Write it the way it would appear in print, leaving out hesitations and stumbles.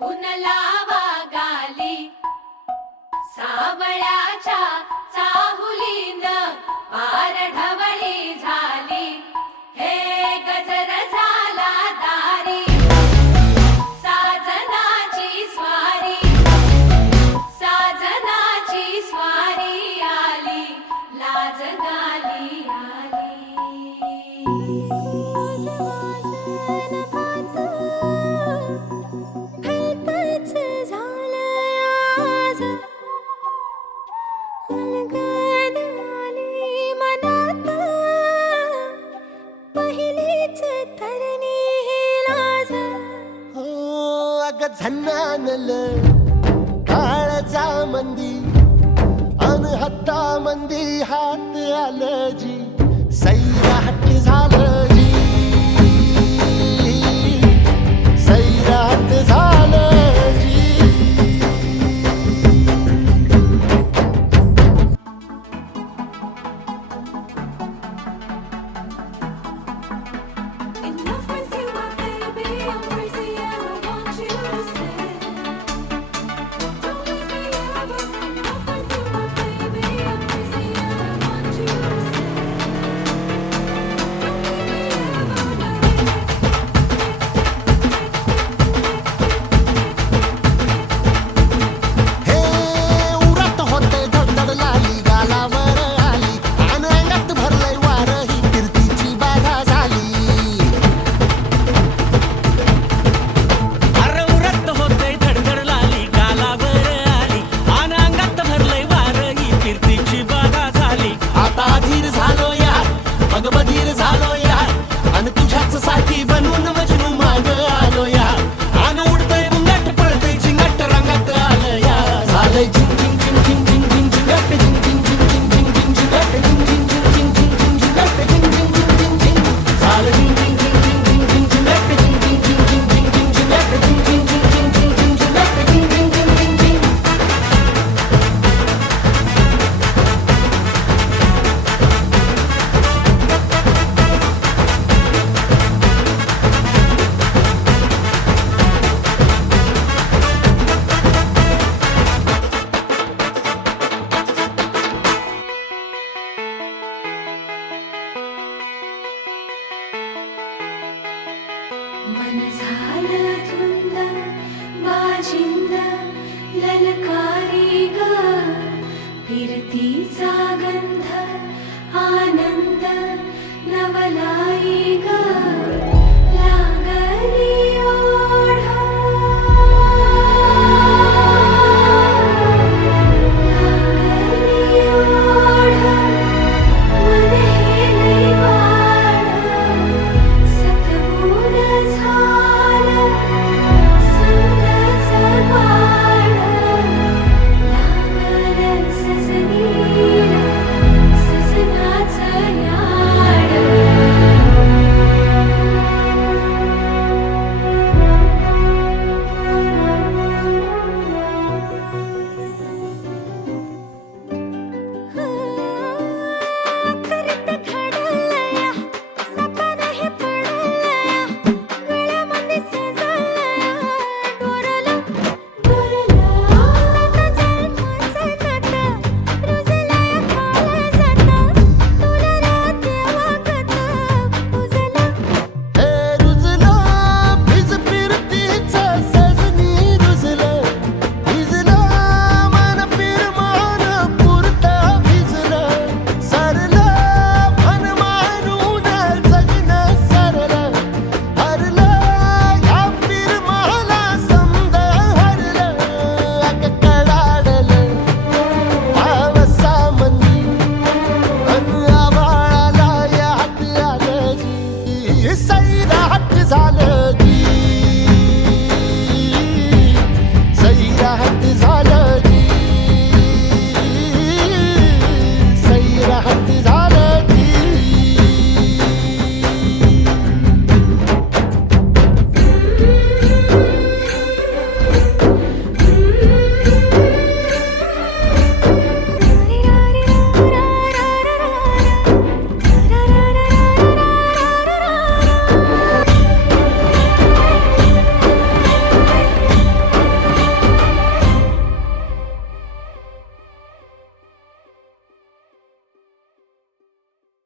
जपून लावा गाली सावळ्याच्या चाहुलीन पार ढवळी झाली हे गजर झाला दारी साजनाची स्वारी आली लाज गाली झन्नानल काळजा मंदी अन हत्ता मंदी हात आलं जी सैरा हट्ट झालं जी सैरा हट्ट झालं जी बधीर झालो यार आणि तुझ्याच साठी बनवून मजनू माग आलो यार आणि उडतय बुंगट पळतय झिंगट रंगात आलं यार झालंय झिंग झिंग झिंग झिंग झिंग झिंग झिंगट झिंग झिंग झिंग झिंग झिंग झिंग झिंगट झिंग झिंग झिंग झिंग झिंग झिंग झिंगट झिंग झिंग झिंग झिंग झिंग झालं झिंग झिंग झिंग झिंग झिंग झिंग झिंगट झिंग झिंग झिंग झिंग झिंग झिंग झिंगट झिंग झिंग झिंग झिंग झिंग झिंग झिंग झिंगट झिंग झिंग झिंग झिंग झिंग मन झालं धुंद बाजिंद ललकारी ग फिरतीचा गंध आनंद नवलाई ग